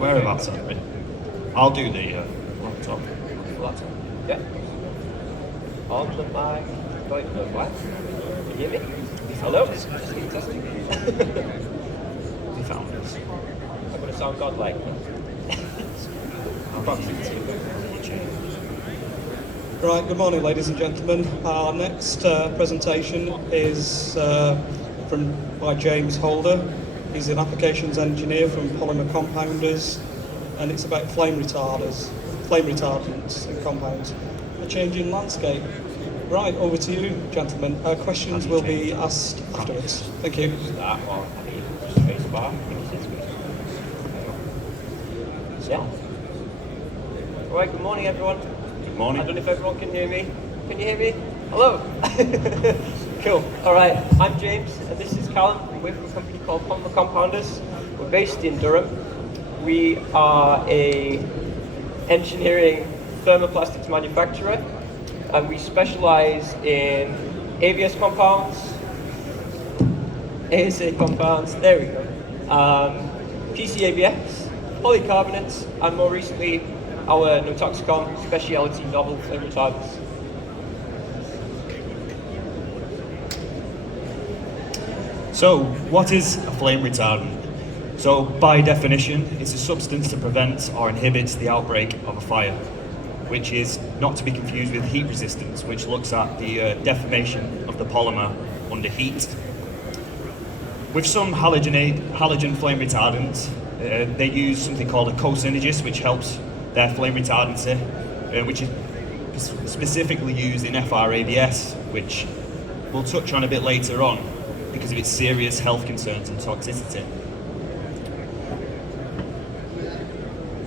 Whereabouts are we? I'll do the laptop. Laptop. Yeah. On the mic. Going to the mic. Can you hear me? Hello? Just testing. We found this. I'm going to sound godlike. Right, good morning ladies and gentlemen. Our next presentation is by James Holder. He's an applications engineer from Polymer Compounders, and it's about flame retardants in compounds. A changing landscape. Right, over to you, gentlemen. Questions will be asked afterwards. Thank you. That one. Space bar. Yeah. Alright, good morning everyone. Good morning. I don't know if everyone can hear me. Can you hear me? Hello. Cool. Alright, I'm James and this is Callum. We're from a company called Polymer Compounders. We're based in Durham. We are a engineering thermoplastics manufacturer and we specialize in ABS compounds, ASA compounds, there we go, PCABS, polycarbonates, and more recently our Notoxicon specialty novel flame retardants. So, what is a flame retardant? So, by definition, it's a substance that prevents or inhibits the outbreak of a fire, which is not to be confused with heat resistance, which looks at the deformation of the polymer under heat. With some halogen flame retardants, they use something called a co-synergist, which helps their flame retardancy, which is specifically used in FR-ABS, which we'll touch on a bit later on because of its serious health concerns and toxicity.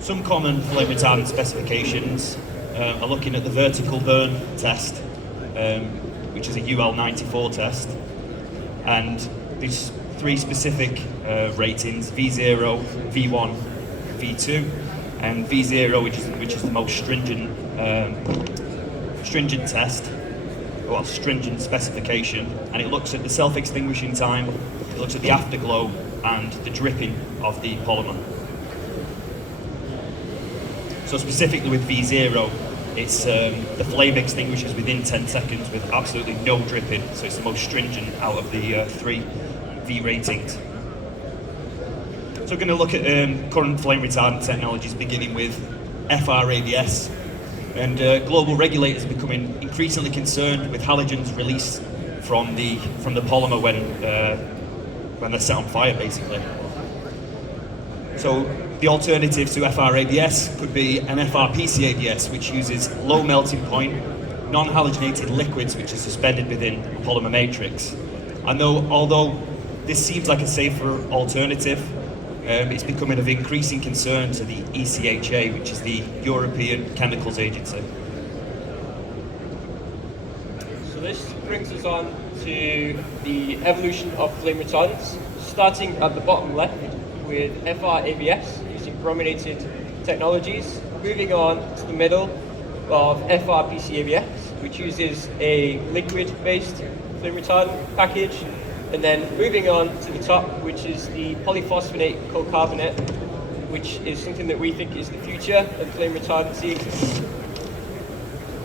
Some common flame retardant specifications are looking at the vertical burn test, which is a UL94 test, and there's three specific ratings: V0, V1, V2, and V0, which is the most stringent test, well, stringent specification, and it looks at the self-extinguishing time, it looks at the afterglow, and the dripping of the polymer. So specifically with V0, it's the flame extinguishes within 10 seconds with absolutely no dripping, so it's the most stringent out of the three V ratings. So we're going to look at current flame retardant technologies, beginning with FR-ABS. And global regulators are becoming increasingly concerned with halogens released from the polymer when they're set on fire, basically. So the alternative to FR-ABS could be an FR-PCABS, which uses low melting point, non-halogenated liquids which are suspended within a polymer matrix. And although this seems like a safer alternative, it's becoming of increasing concern to the ECHA, which is the European Chemicals Agency. So this brings us on to the evolution of flame retardants, starting at the bottom left with FR-ABS using brominated technologies, moving on to the middle of FR-PCABS, which uses a liquid-based flame retardant package, and then moving on to the top, which is the polyphosphonate cocarbonate, which is something that we think is the future of flame retardancy,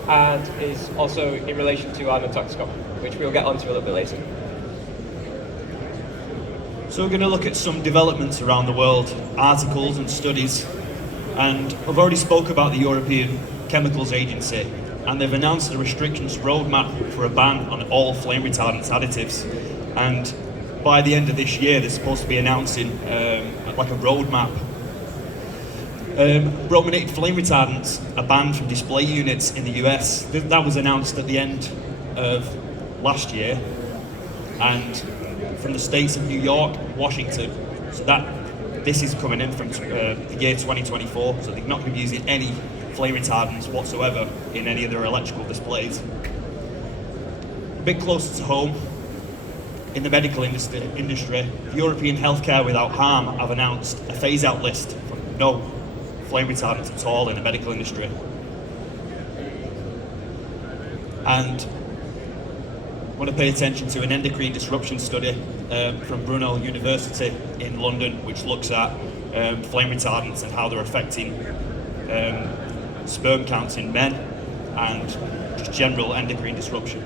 and is also in relation to our Notoxicon, which we'll get onto a little bit later. So we're going to look at some developments around the world, articles and studies, and I've already spoke about the European Chemicals Agency, and they've announced a restrictions roadmap for a ban on all flame retardants additives. And by the end of this year, they're supposed to be announcing like a roadmap. Brominated flame retardants are banned from display units in the US. That was announced at the end of last year, and from the states of New York, Washington. So this is coming in from the year 2024. So they're not going to be using any flame retardants whatsoever in any of their electrical displays. A bit closer to home, in the medical industry, European Healthcare Without Harm have announced a phase-out list for no flame retardants at all in the medical industry. And I want to pay attention to an endocrine disruption study from Brunel University in London, which looks at flame retardants and how they're affecting sperm counts in men and just general endocrine disruption.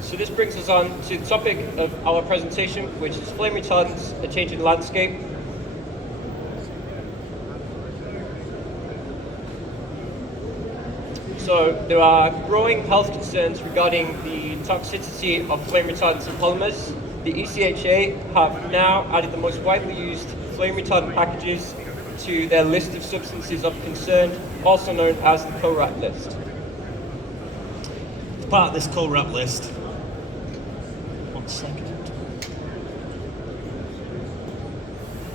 So this brings us on to the topic of our presentation, which is flame retardants, a changing landscape. So there are growing health concerns regarding the toxicity of flame retardants and polymers. The ECHA have now added the most widely used flame retardant packages to their list of substances of concern, also known as the CORAP list. As part of this CORAP list, one second,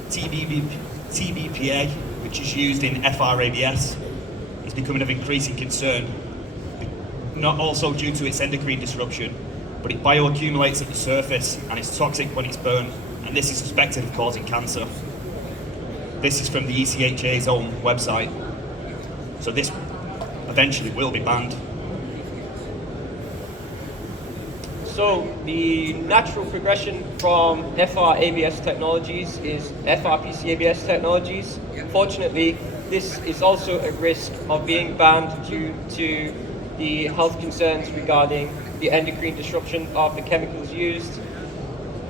TBPA, which is used in FRABS, is becoming of increasing concern, not also due to its endocrine disruption, but it bioaccumulates at the surface and it's toxic when it's burned, and this is suspected of causing cancer. This is from the ECHA's own website, so this eventually will be banned. So the natural progression from FR-ABS technologies is FR-PCABS technologies. Fortunately, this is also at risk of being banned due to the health concerns regarding the endocrine disruption of the chemicals used,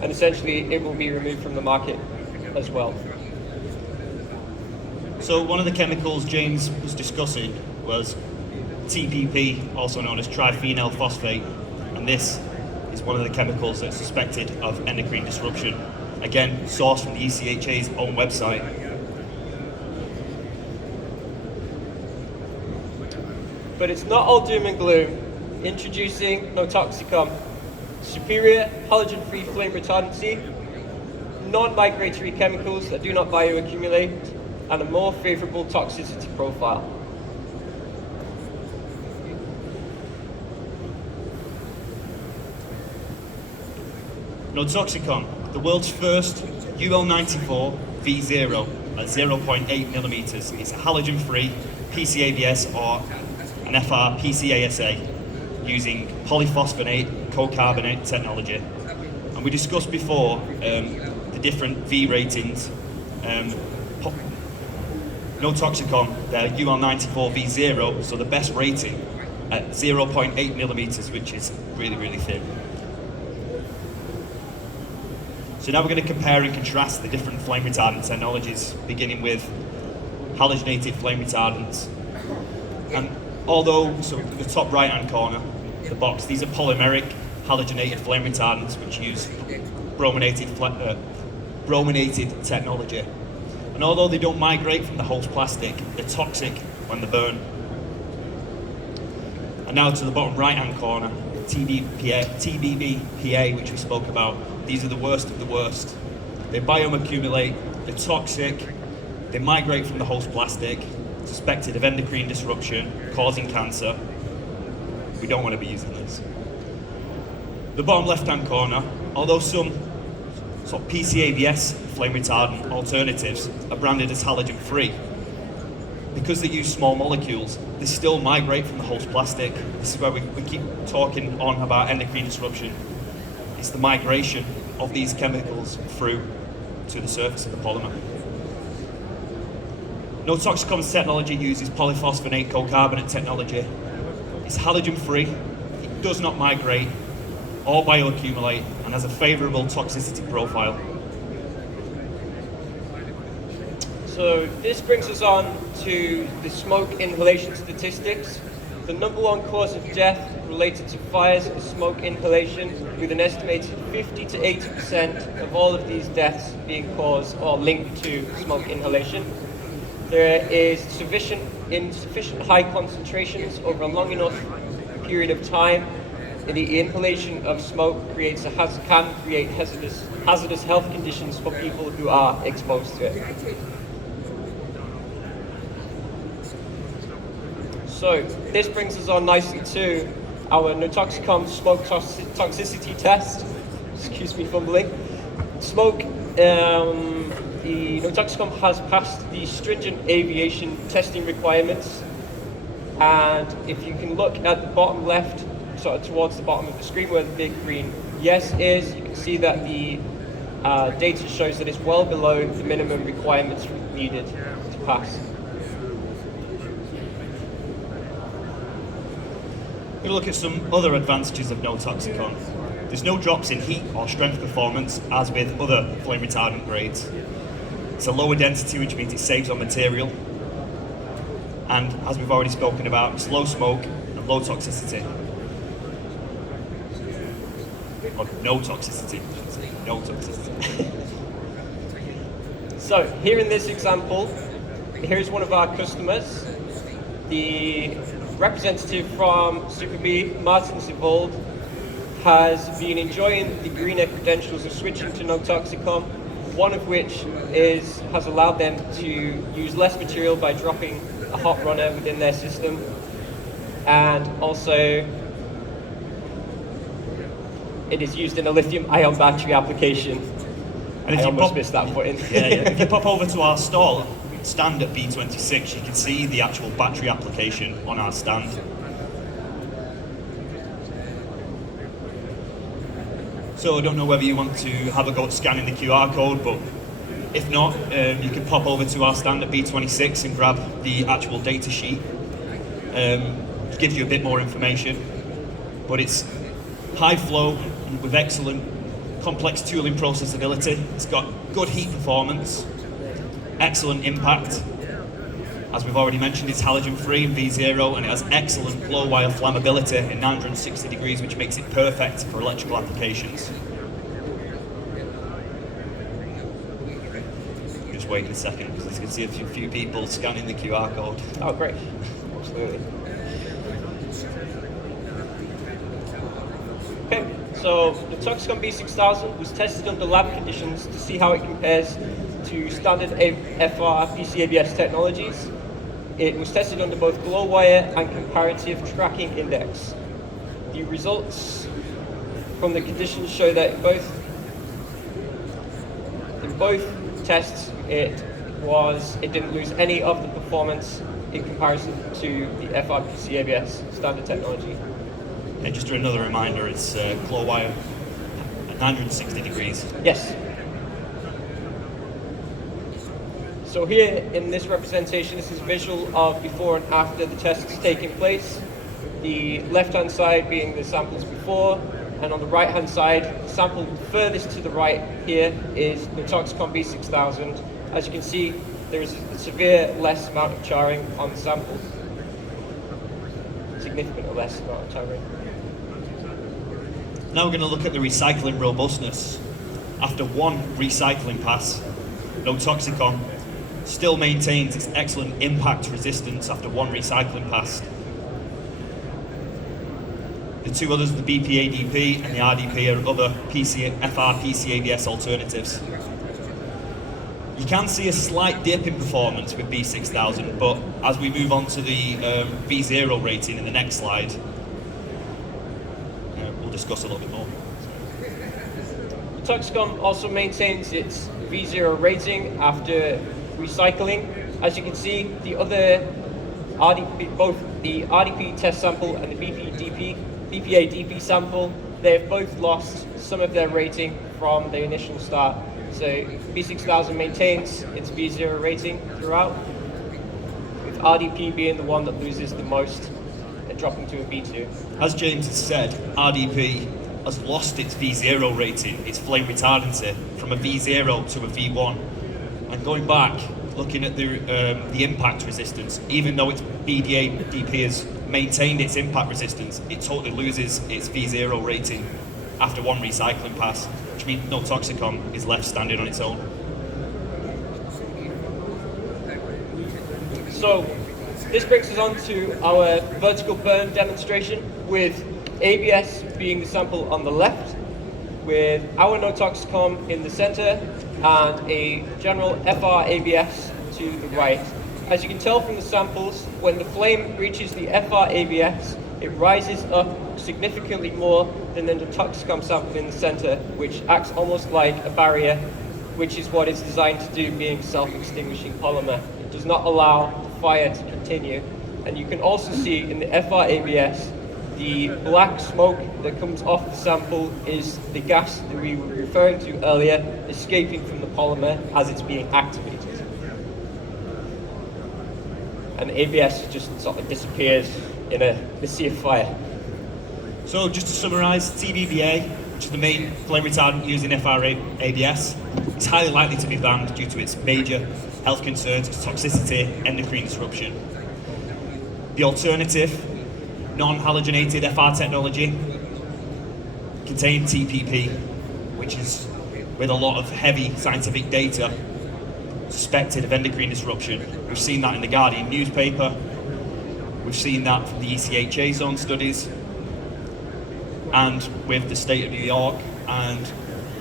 and essentially it will be removed from the market as well. So one of the chemicals James was discussing was TPP, also known as triphenyl phosphate, and this is one of the chemicals that's suspected of endocrine disruption. Again, sourced from the ECHA's own website. But it's not all doom and gloom. Introducing Notoxicom, superior halogen-free flame retardancy, non-migratory chemicals that do not bioaccumulate, and a more favorable toxicity profile. Notoxicom, the world's first UL94 V0 at 0.8 millimeters. It's a halogen-free PCABS or an FR-PCASA using polyphosphonate cocarbonate technology. And we discussed before the different V ratings. Notoxicom, their UL94 V0, so the best rating at 0.8 millimeters, which is really, really thin. So now we're going to compare and contrast the different flame retardant technologies, beginning with halogenated flame retardants. And although, so the top right-hand corner, the box, these are polymeric halogenated flame retardants which use brominated technology. And although they don't migrate from the host plastic, they're toxic when they burn. And now to the bottom right-hand corner, TBPA, which we spoke about. These are the worst of the worst. They bioaccumulate, they're toxic, they migrate from the host plastic, suspected of endocrine disruption, causing cancer. We don't want to be using this. The bottom left-hand corner, although some sort of PCABS flame retardant alternatives are branded as halogen-free, because they use small molecules, they still migrate from the host plastic. This is where we keep talking on about endocrine disruption. It's the migration of these chemicals through to the surface of the polymer. Notoxicom's technology uses polyphosphonate cocarbonate technology. It's halogen-free, it does not migrate or bioaccumulate, and has a favorable toxicity profile. So this brings us on to the smoke inhalation statistics. The number one cause of death related to fires is smoke inhalation, with an estimated 50 to 80% of all of these deaths being caused or linked to smoke inhalation. There is insufficient high concentrations over a long enough period of time, and the inhalation of smoke can create hazardous health conditions for people who are exposed to it. So this brings us on nicely to our Notoxicom smoke toxicity test. Excuse me, fumbling. The Notoxicom has passed the stringent aviation testing requirements, and if you can look at the bottom left, sort of towards the bottom of the screen where the big green yes is, you can see that the data shows that it's well below the minimum requirements needed to pass. We'll look at some other advantages of no Toxicon. There's no drops in heat or strength performance as with other flame retardant grades. It's a lower density, which means it saves on material. And as we've already spoken about, it's low smoke and low toxicity. Or no toxicity, I should say. No toxicity. So here in this example, here's one of our customers. The representative from Super-B, Martin Sivold, has been enjoying the greener credentials of switching to no Toxicon, one of which has allowed them to use less material by dropping a hot runner within their system, and also it is used in a lithium-ion battery application. And I almost missed that button. If you pop over to our stall stand at B26, you can see the actual battery application on our stand. So I don't know whether you want to have a go at scanning the QR code, but if not, you can pop over to our stand at B26 and grab the actual data sheet. It gives you a bit more information, but it's high flow with excellent complex tooling processability. It's got good heat performance, excellent impact. As we've already mentioned, it's halogen free in V0, and it has excellent glow wire flammability in 960 degrees, which makes it perfect for electrical applications. Just waiting a second, because you can see a few people scanning the QR code. Oh, great. Absolutely. Okay, so the Toxicon B6000 was tested under lab conditions to see how it compares to standard FR PCABS technologies. It was tested under both glow wire and comparative tracking index. The results from the conditions show that in both tests it didn't lose any of the performance in comparison to the FR PCABS standard technology. And just another reminder, it's glow wire at 960 degrees. Yes. So here in this representation, this is a visual of before and after the tests taking place. The left-hand side being the samples before, and on the right-hand side, the sample furthest to the right here is the Toxicon B6000. As you can see, there is a severe less amount of charring on the sample. Significantly less amount of charring. Now we're going to look at the recycling robustness. After one recycling pass, no Toxicon still maintains its excellent impact resistance after one recycling pass. The two others, the BPADP and the RDP, are other FR PCABS alternatives. You can see a slight dip in performance with B6000, but as we move on to the V0 rating in the next slide, we'll discuss a little bit more. Toxicon also maintains its V0 rating after recycling. As you can see, the other RDP, both the RDP test sample and the BPADP sample, they've both lost some of their rating from the initial start. So B6000 maintains its V0 rating throughout, with RDP being the one that loses the most and dropping to a V2. As James has said, RDP has lost its V0 rating, its flame retardancy, from a V0 to a V1. And going back, looking at the impact resistance, even though its BPADP has maintained its impact resistance, it totally loses its V0 rating after one recycling pass, which means no Toxicon is left standing on its own. So this brings us on to our vertical burn demonstration, with ABS being the sample on the left, with our no Toxicon in the center, and a general FR ABS to the right. As you can tell from the samples, when the flame reaches the FR ABS, it rises up significantly more than the Toxicon sample in the center, which acts almost like a barrier, which is what it's designed to do, being self-extinguishing polymer. It does not allow the fire to continue. And you can also see in the FR ABS, The black smoke that comes off the sample is the gas that we were referring to earlier, escaping from the polymer as it's being activated. And ABS just sort of disappears in a sea of fire. So just to summarise, TBBA, which is the main flame retardant used in FR-ABS, is highly likely to be banned due to its major health concerns, toxicity, endocrine disruption. The alternative, non-halogenated FR technology, contains TPP, which is, with a lot of heavy scientific data, suspected of endocrine disruption. We've seen that in the Guardian newspaper, we've seen that from the ECHA zone studies, and with the state of New York and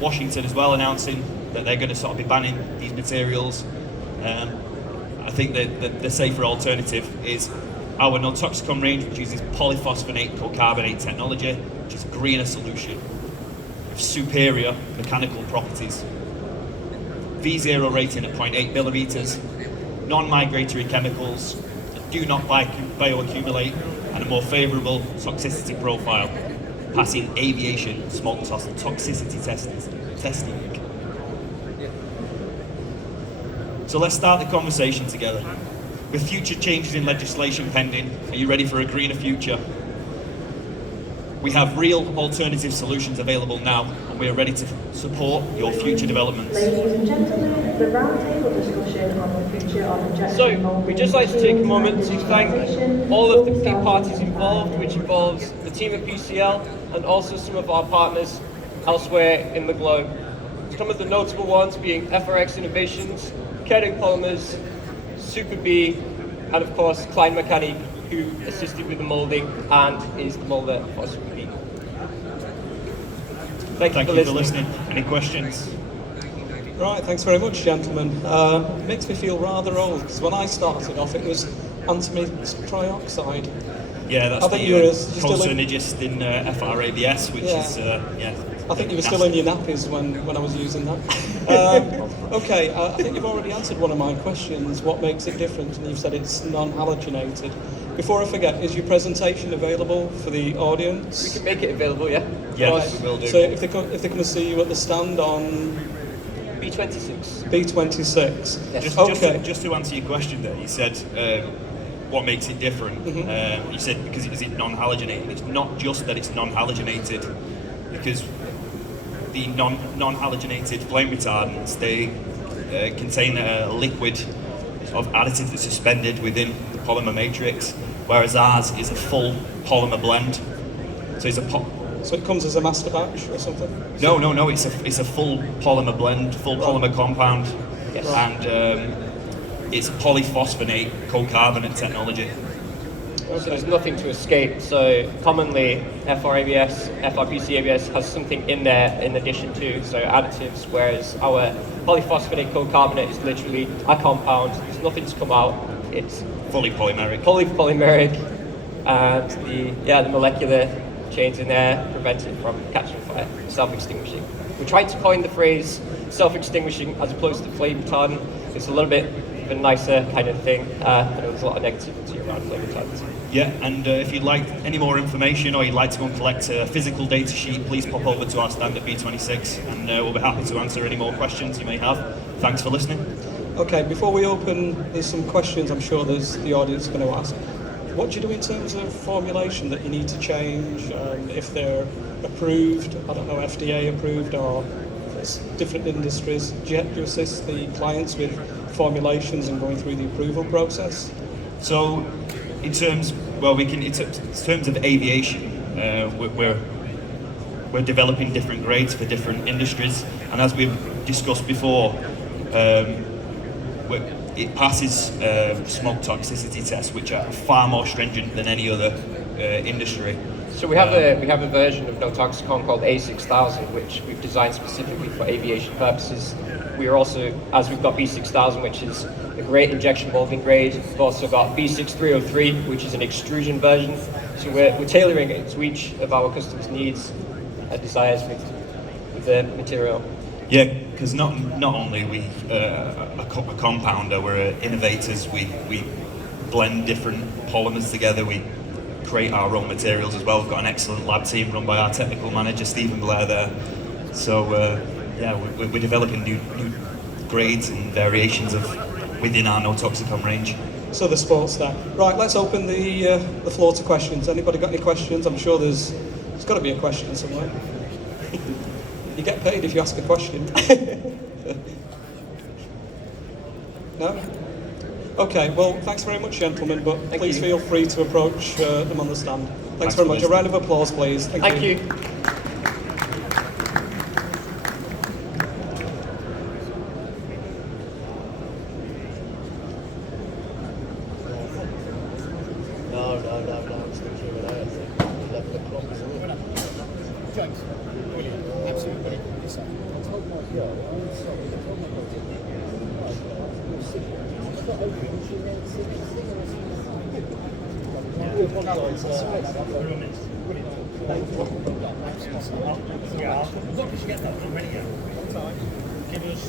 Washington as well announcing that they're going to sort of be banning these materials. I think that the safer alternative is our non-toxicon range, which uses polyphosphonate cocarbonate technology, which is a greener solution with superior mechanical properties. V0 rating at 0.8 millimeters, non-migratory chemicals that do not bioaccumulate, and a more favourable toxicity profile, passing aviation smoke toxicity testing. So let's start the conversation together. With future changes in legislation pending, are you ready for a greener future? We have real alternative solutions available now, and we are ready to support your future developments. Ladies and gentlemen, the roundtable discussion on the future of injection So, molding we'd just like to take a moment to thank all of the key organization parties involved, which involves the team at PCL and also some of our partners elsewhere in the globe. Some of the notable ones being FRX Innovations, Kering Polymers, Super B, and of course Klein Mechanique, who assisted with the moulding and is the moulder for Super B. Thank you for listening. Any questions? Right, thanks very much, gentlemen. It makes me feel rather old, because when I started off it was antimony trioxide. Yeah, that's I think the you were still in- carcinogist in FR-ABS, which Yeah. is, I think you were still in your nappies when I was using that. Okay, I think you've already answered one of my questions. What makes it different? And you've said it's non-halogenated. Before I forget, is your presentation available for the audience? We can make it available, yeah? Yeah, Right. we will do. So if they're going to see you at the stand on B26. B26, Just to answer your question there, you said what makes it different. You said because it is non-halogenated. It's not just that it's non-halogenated, because the non-halogenated flame retardants, they contain a liquid of additive that's suspended within the polymer matrix, whereas ours is a full polymer blend. So it's So it comes as a master batch or something? No. It's a full polymer blend, full polymer compound, Yes. and it's polyphosphonate cocarbonate technology. So there's nothing to escape. So commonly, FR-ABS, FR-PC-ABS has something in there in addition to, so additives, whereas our polyphosphonate cocarbonate is literally a compound. There's nothing to come out. It's Fully polymeric. polypolymeric, and the molecular chains in there prevent it from catching fire, self-extinguishing. We tried to coin the phrase self-extinguishing as opposed to flame retardant. It's a little bit of a nicer kind of thing. There's a lot of negativity around flame retardants. Yeah, and if you'd like any more information or you'd like to go and collect a physical data sheet, please pop over to our stand at B26 and we'll be happy to answer any more questions you may have. Thanks for listening. Okay, before we open, there's some questions I'm sure the audience is going to ask. What do you do in terms of formulation that you need to change, if they're approved, I don't know, FDA approved, or if it's different industries? Do you assist the clients with formulations and going through the approval process? So, in terms of aviation, we're developing different grades for different industries, and as we've discussed before, it passes smoke toxicity tests, which are far more stringent than any other industry. So we have a version of Notoxicon called A6000, which we've designed specifically for aviation purposes. We are also, as we've got B6000, which is a great injection molding grade. We've also got B6303, which is an extrusion version. So we're tailoring it to each of our customers' needs and desires with the material. Yeah, because not only are we a compounder, we're innovators. We blend different polymers together. We create our own materials as well. We've got an excellent lab team run by our technical manager, Stephen Blair, there. So, we're developing new grades and variations of within our No Toxicon range. So the sports there. Right, let's open the floor to questions. Anybody got any questions? I'm sure there's got to be a question somewhere. You get paid if you ask a question. No? Okay, well, thanks very much, gentlemen, but please feel free to approach them on the stand. Thanks very much. A round of applause, please. Thank you. No, it's the Q&A, I think. 11 o'clock, isn't it? James, brilliant, absolutely brilliant. Give us